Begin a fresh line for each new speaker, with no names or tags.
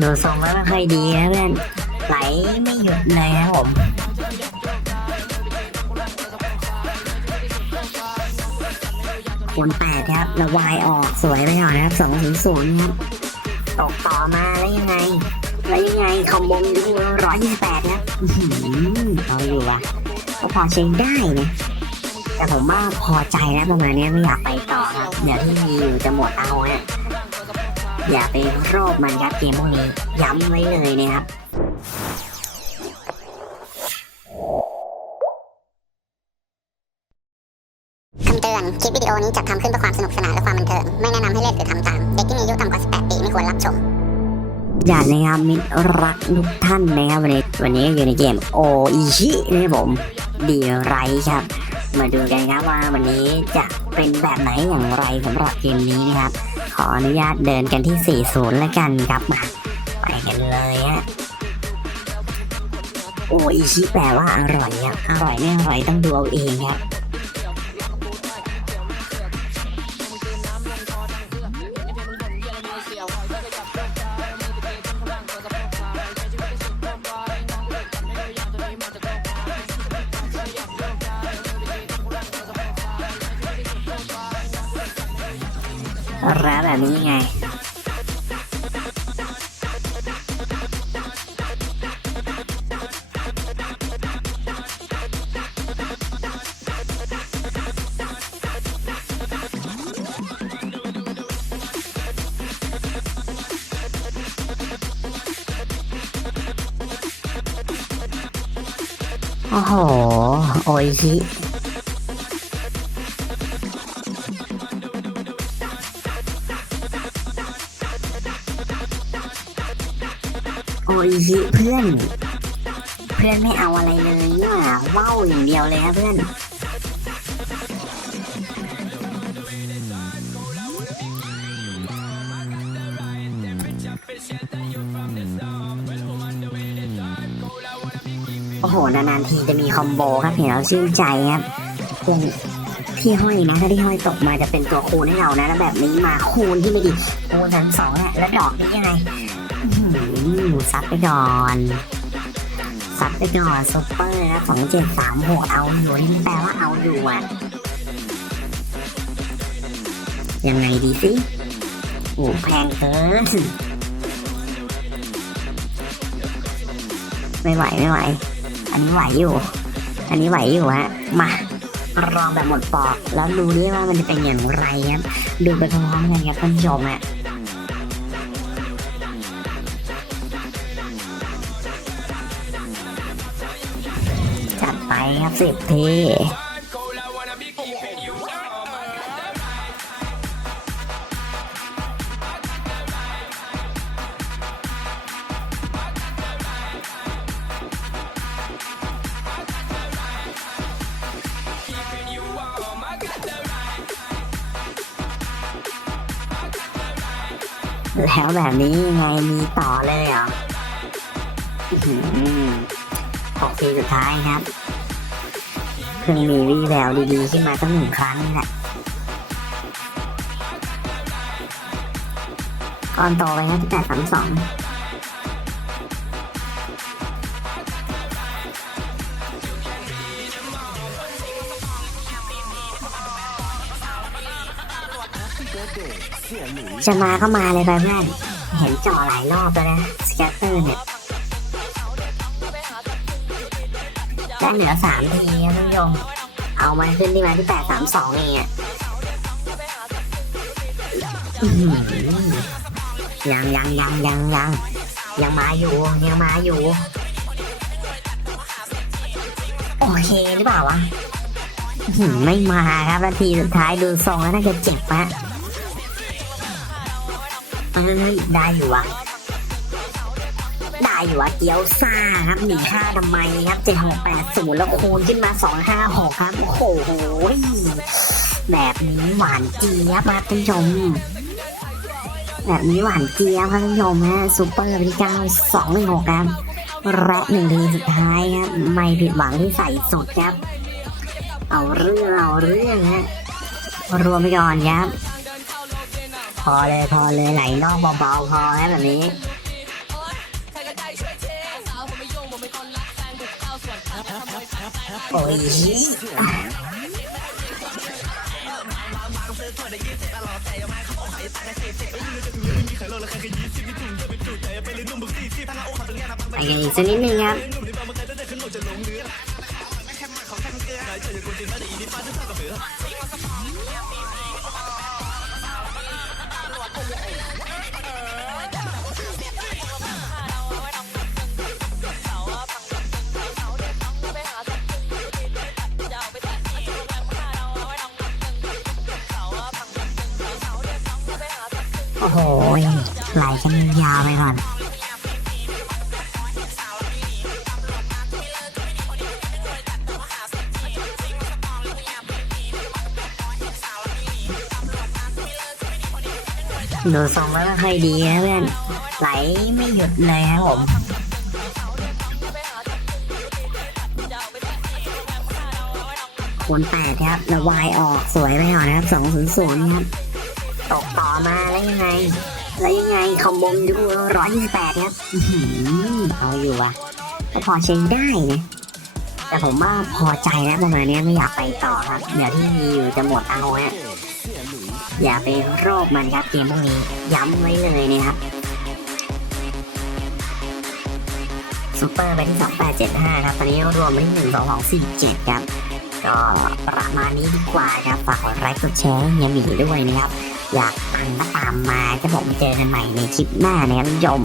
ดูทรงแล้วไม่ค่อยดีนะเพื่อนไหลไม่หยุดเลยครับผมคูณแปดครับระวายออกสวยไปก่อนนะครับสองศูนย์ศูนย์ครับตกต่อมาแล้วยังไง แล้วยังไงคอมโบยูร้อยยี่สิบแปดครับอื้อเอาอยู่อะก็พอใช้ได้นะแต่ผมว่าพอใจแล้วประมาณนี้ไม่อยากไปต่อครับเดี๋ยวที่มีอยู่จะหมดเอาฮะ อย่าไปโรบมันครับเกมพวกนี้ ย้ำไว้เลยนะครับ
คำเตือน คลิปวิดีโอนี้จัดทำขึ้นเพื่อความสนุกสนานและความบันเทิง ไม่แนะนำให้เล่นหรือทำตาม เด็กที่มีอายุต่ำกว่า 18 ปีไม่ควรรับชม
อย่านะครับมิตรรักทุกท่านนะครับวันนี้วันนี้อยู่ในเกมโออิชินะครับผมดีไรครับ มาดูกันครับว่าวันนี้จะเป็นแบบไหนอย่างไรสำหรับเกมนี้นะครับ ขออนุญาตเดินกันที่ 40 แล้วกันครับมาไปกันเลยฮะโอ้ยชิแปลว่าอร่อยครับอร่อยไม่อร่อยต้องดูเอาเองครับ ร้านแบบนี้ไง โอ้โห โออิชิ โอ้ยเพื่อน เพื่อนไม่เอาอะไรเลยเนี่ยว่าอย่างเดียวเลยครับเพื่อนโอ้โห นานๆทีจะมีคอมโบครับเห็นแล้วชื่นใจครับพวกที่ห้อยนะ ถ้าที่ห้อยตกมาจะเป็นตัวคูณให้เรานะ แล้วแบบนี้มาคูณที่ไม่ดีคูณทั้งสองอะแล้วดอกนี้ยังไง อื้อหือซัดไปก่อนซัดไปก่อนซุปเปอร์นะสองเจ็ดสามหกเอาอยู่นี่แปลว่าเอาอยู่อะยังไงดีสิโอ้แพงเกินไม่ไหวไม่ไหว อันนี้ไหวอยู่ อันนี้ไหวอยู่ฮะ มาลองแบบหมดปอก แล้วดูดิว่ามันจะเป็นอย่างไรครับ ดูไปพร้อมๆกันครับท่านผู้ชมอะ ครับสิบทีแล้วแบบนี้ยังไงมีต่อเลยเหรออื้อหือหกทีสุดท้ายครับ เพิ่งมีวี่แววดีๆขึ้นมาตั้งหนึ่งครั้งนี่แหละก่อนโตไปครับแปดสามสองจะมาก็มาเลยไปเพื่อน เห็นจ่อหลายรอบแล้วนะสแกตเตอร์เนี่ย ได้เหลือสามทีครับท่านผู้ชม เอามาขึ้นที่มาที่แปดสามสองเองอะยังยังยังยังยังยังมาอยู่ยังมาอยู่ โอเคหรือเปล่าวะไม่มาครับนาทีสุดท้ายดูทรงแล้วน่าจะเจ็บอะได้อยู่วะ ได้อยู่ว่าเกี๊ยวซ่าครับหนีค่าทำไมครับเจ็ดหกแปดศูนย์แล้วคูณขึ้นมาสองห้าหกครับ โอ้โหแบบนี้หวานเจี๊ยบครับท่านผู้ชมแบบนี้หวานเจี๊ยบครับท่านผู้ชมฮะซูเปอร์ไปที่เก้าสองหนึ่งหกครับและหนึ่งทีสุดท้ายครับไม่ผิดหวังที่ใส่สดครับ เอาเรื่องเอาเรื่องฮะรวมไปก่อนครับ พอเลยพอเลยไหลนอกเบาๆพอครับแบบนี้ โอ้ยไปกันอีกสักนิดนึงครับ โอ้โหไหลกันยาวไปก่อนดูทรงแล้วก็ค่อยดีนะเพื่อน ไหลไม่หยุดเลยครับผมคูณแปดครับแล้ววายออกสวยไปหน่อยนะครับสองศูนย์ศูนย์ครับ ตกต่อมาแล้วยังไง แล้วยังไงคอมบงดูร้อยยี่สิบแปดครับอื้อหือเอาอยู่ว่ะก็พอใช้ได้นะแต่ผมว่าพอใจแล้วประมาณเนี้ยไม่อยากไปต่อครับเดี๋ยวที่มีอยู่จะหมดเอาฮะอย่าไปโรคมันครับเกมพวกนี้ย้ำไว้เลยนะครับซูเปอร์ไปที่ 2875 ครับ ตอนนี้รวมไปที่12247 ครับ ก็ประมาณนี้ดีกว่าครับ ฝากกดไลค์กดแชร์ให้เฮียหมีด้วยนะครับ อยากตังก็ตามมาจะผมเจอกันใหม่ในคลิปหน้านะครับท่านผู้ชม